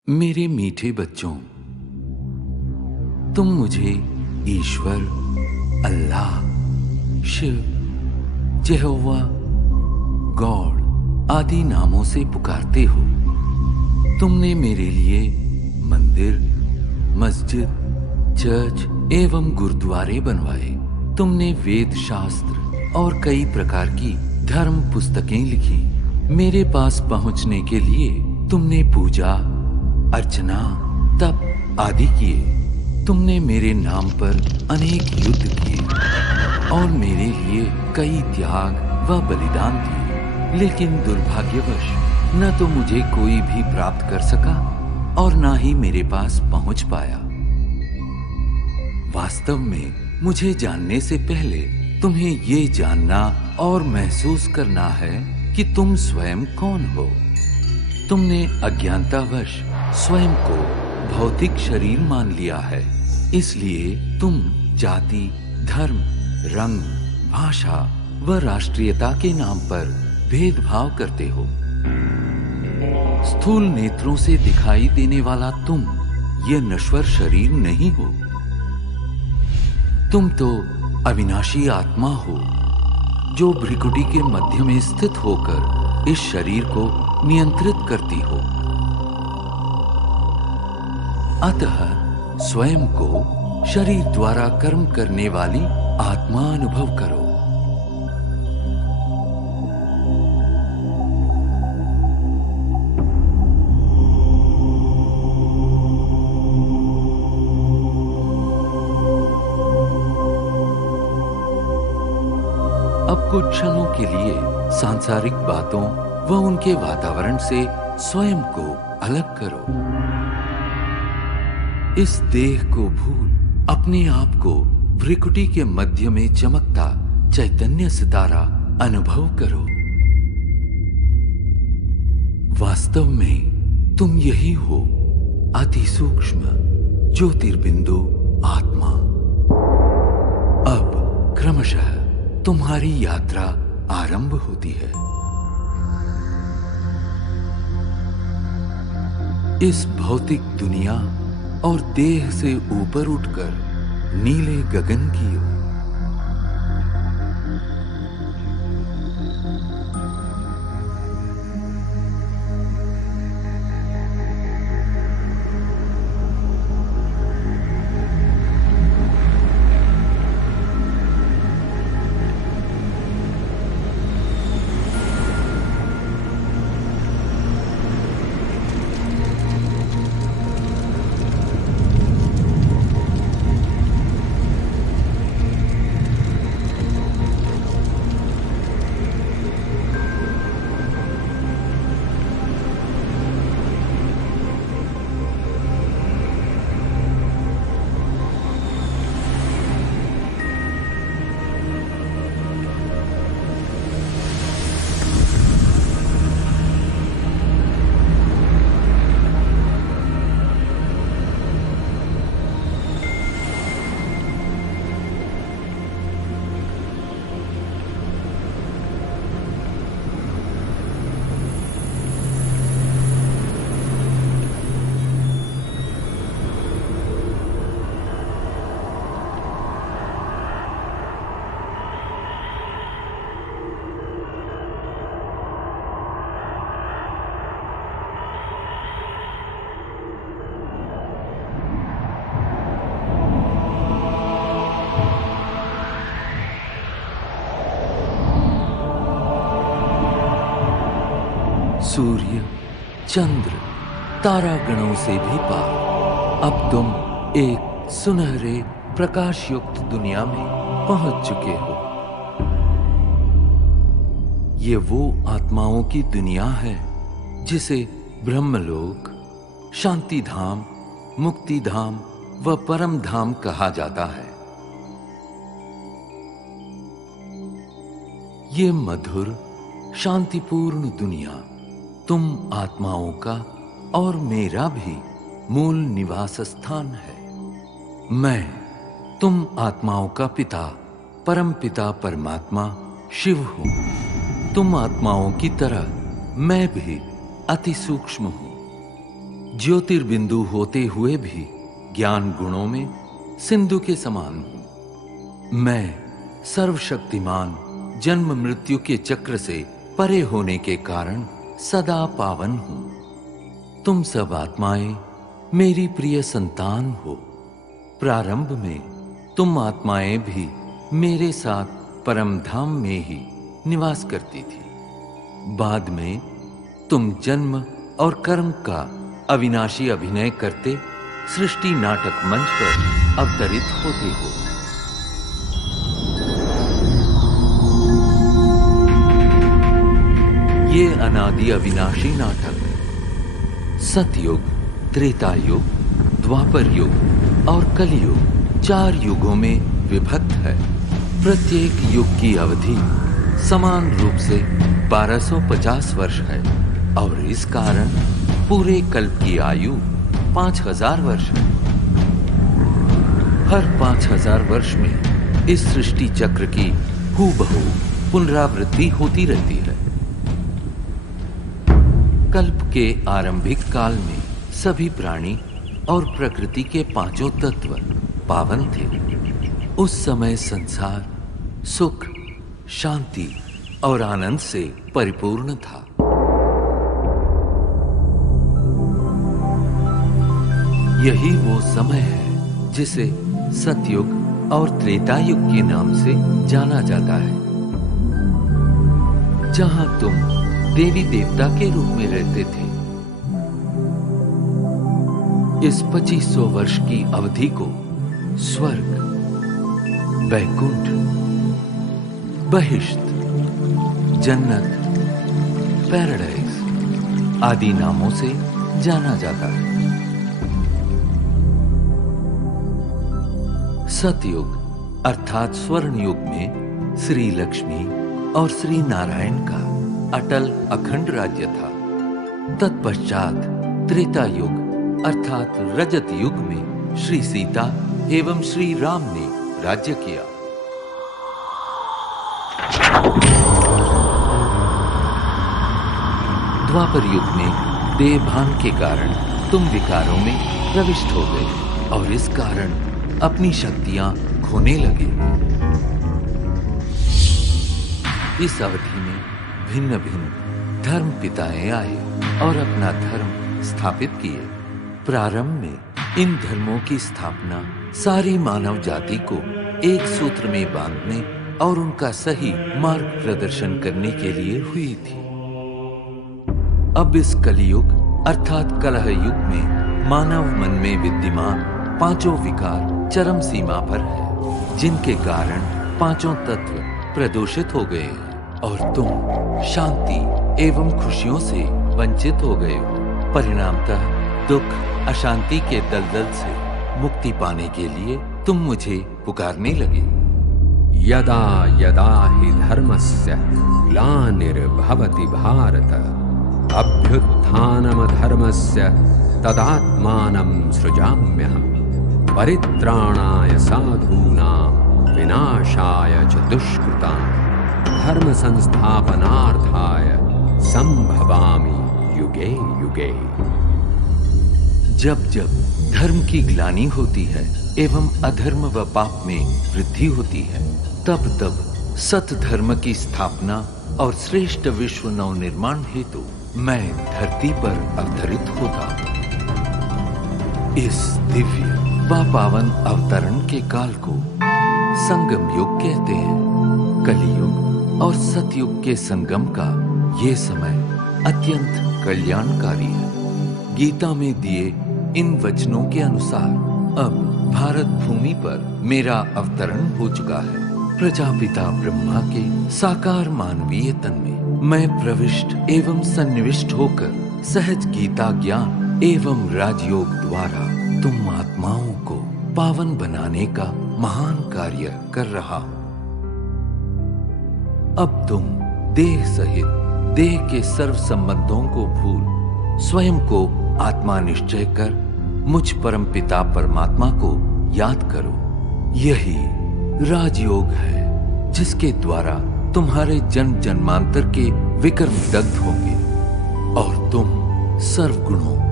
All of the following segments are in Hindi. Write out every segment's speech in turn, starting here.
मेरे मीठे बच्चों, तुम मुझे ईश्वर, अल्लाह, शिव, यहोवा, गॉड आदि नामों से पुकारते हो। तुमने मेरे लिए मंदिर, मस्जिद, चर्च एवं गुरुद्वारे बनवाए। तुमने वेद शास्त्र और कई प्रकार की धर्म पुस्तकें लिखी। मेरे पास पहुंचने के लिए तुमने पूजा, अर्चना, तप आदि किए। तुमने मेरे नाम पर अनेक युद्ध किए और मेरे लिए कई त्याग व बलिदान दिए। लेकिन दुर्भाग्यवश न तो मुझे कोई भी प्राप्त कर सका और न ही मेरे पास पहुंच पाया। वास्तव में मुझे जानने से पहले तुम्हें ये जानना और महसूस करना है कि तुम स्वयं कौन हो। तुमने अज्ञानतावश स्वयं को भौतिक शरीर मान लिया है। इसलिए तुम जाति, धर्म, रंग, भाषा व राष्ट्रीयता के नाम पर भेदभाव करते हो। स्थूल नेत्रों से दिखाई देने वाला तुम ये नश्वर शरीर नहीं हो। तुम तो अविनाशी आत्मा हो जो भ्रिकुटी के मध्य में स्थित होकर इस शरीर को नियंत्रित करती हो। अतः स्वयं को शरीर द्वारा कर्म करने वाली आत्मा अनुभव करो। अब कुछ क्षणों के लिए सांसारिक बातों व उनके वातावरण से स्वयं को अलग करो। इस देह को भूल अपने आप को भ्रिकुटी के मध्य में चमकता चैतन्य सितारा अनुभव करो। वास्तव में तुम यही हो, अति सूक्ष्म ज्योतिर्बिंदु आत्मा। अब क्रमशः तुम्हारी यात्रा आरंभ होती है। इस भौतिक दुनिया और देह से ऊपर उठकर नीले गगन की ओर। सूर्य, चंद्र, तारागणों से भी पार अब तुम एक सुनहरे प्रकाश युक्त दुनिया में पहुंच चुके हो। ये वो आत्माओं की दुनिया है जिसे ब्रह्मलोक, शांति धाम, मुक्ति धाम व परम धाम कहा जाता है। ये मधुर, शांतिपूर्ण दुनिया तुम आत्माओं का और मेरा भी मूल निवास स्थान है। मैं तुम आत्माओं का पिता, परम पिता परमात्मा शिव हूं। तुम आत्माओं की तरह मैं भी अति सूक्ष्म हूं। ज्योतिर्बिंदु होते हुए भी ज्ञान गुणों में सिंधु के समान हूं। मैं सर्वशक्तिमान जन्म मृत्यु के चक्र से परे होने के कारण सदा पावन हूं। तुम सब आत्माएं मेरी प्रिय संतान हो। प्रारंभ में तुम आत्माएं भी मेरे साथ परम धाम में ही निवास करती थी। बाद में तुम जन्म और कर्म का अविनाशी अभिनय करते सृष्टि नाटक मंच पर अवतरित होते हो। ये अनादि अविनाशी नाटक सतयुग, त्रेता युग, द्वापर युग और कलियुग 4 युगों में विभक्त है। प्रत्येक युग की अवधि समान रूप से 1250 वर्ष है और इस कारण पूरे कल्प की आयु 5000 वर्ष है। हर 5000 वर्ष में इस सृष्टि चक्र की हूबहू पुनरावृत्ति होती रहती है। कल्प के आरंभिक काल में सभी प्राणी और प्रकृति के 5 तत्व पावन थे। उस समय संसार सुख, शांति और आनंद से परिपूर्ण था। यही वो समय है जिसे सतयुग और त्रेता युग के नाम से जाना जाता है, जहां तुम देवी देवता के रूप में रहते थे। इस 2500 वर्ष की अवधि को स्वर्ग, वैकुंठ, बहिष्त, जन्नत, पैराडाइज आदि नामों से जाना जाता है। सतयुग अर्थात स्वर्ण युग में श्री लक्ष्मी और श्री नारायण का अटल अखंड राज्य था। तत्पश्चात त्रेता युग अर्थात रजत युग में श्री सीता एवं श्री राम ने राज्य किया। द्वापर युग में देहभान के कारण तुम विकारों में प्रविष्ट हो गए और इस कारण अपनी शक्तियां खोने लगे। इस अवधि में भिन्न भिन्न धर्म पिताएं आए और अपना धर्म स्थापित किए। प्रारंभ में इन धर्मों की स्थापना सारी मानव जाति को एक सूत्र में बांधने और उनका सही मार्ग प्रदर्शन करने के लिए हुई थी। अब इस कलियुग अर्थात कलह युग में मानव मन में विद्यमान 5 विकार चरम सीमा पर है, जिनके कारण 5 तत्व प्रदूषित हो गए हैं और तुम शांति एवं खुशियों से वंचित हो गए हो। परिणामतः दुख, अशांति के दलदल से मुक्ति पाने के लिए तुम मुझे पुकारने लगे। यदा यदा हि धर्मस्य ग्लानिर्भवति भारत अभ्युत्थानमधर्मस्य तदात्मानं सृजाम्यहम् परित्राणाय साधूनां विनाशाय च दुष्कृतां धर्म संस्थापनार्थाय संभवामि युगे युगे। जब जब धर्म की ग्लानि होती है एवं अधर्म व पाप में वृद्धि होती है, तब तब सत धर्म की स्थापना और श्रेष्ठ विश्व नवनिर्माण हेतु मैं धरती पर अवतरित होता। इस दिव्य व पावन अवतरण के काल को संगम युग कहते हैं। कलियुग और सतयुग के संगम का ये समय अत्यंत कल्याणकारी है। गीता में दिए इन वचनों के अनुसार अब भारत भूमि पर मेरा अवतरण हो चुका है। प्रजापिता ब्रह्मा के साकार मानवीय तन में मैं प्रविष्ट एवं सन्निविष्ट होकर सहज गीता ज्ञान एवं राजयोग द्वारा तुम आत्माओं को पावन बनाने का महान कार्य कर रहा हूं। अब तुम देह सहित देह के सर्व संबंधों को भूल स्वयं को आत्मा निश्चय कर मुझ परम पिता परमात्मा को याद करो। यही राजयोग है जिसके द्वारा तुम्हारे जन्म जन्मांतर के विकर्म दग्ध होंगे और तुम सर्वगुणों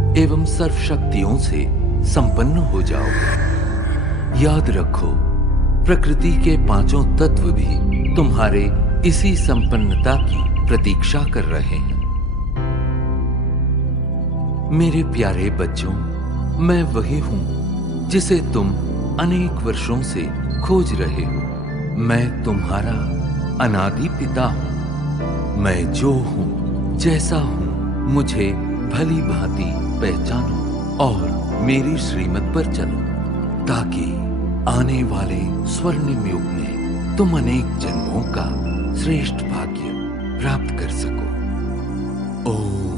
एवं सर्वशक्तियों से संपन्न हो जाओगे। याद रखो, प्रकृति के पांचों तत्व भी तुम्हारे इसी संपन्नता की प्रतीक्षा कर रहे हैं। मेरे प्यारे बच्चों, मैं वही हूं जिसे तुम अनेक वर्षों से खोज रहे हो। मैं तुम्हारा अनादि पिता हूं। मैं जो हूं, जैसा हूं, मुझे भली भांति पहचानो और मेरी श्रीमत पर चलो, ताकि आने वाले स्वर्णिम युग में तुम अनेक जन्मों का श्रेष्ठ भाग्य प्राप्त कर सको। ओम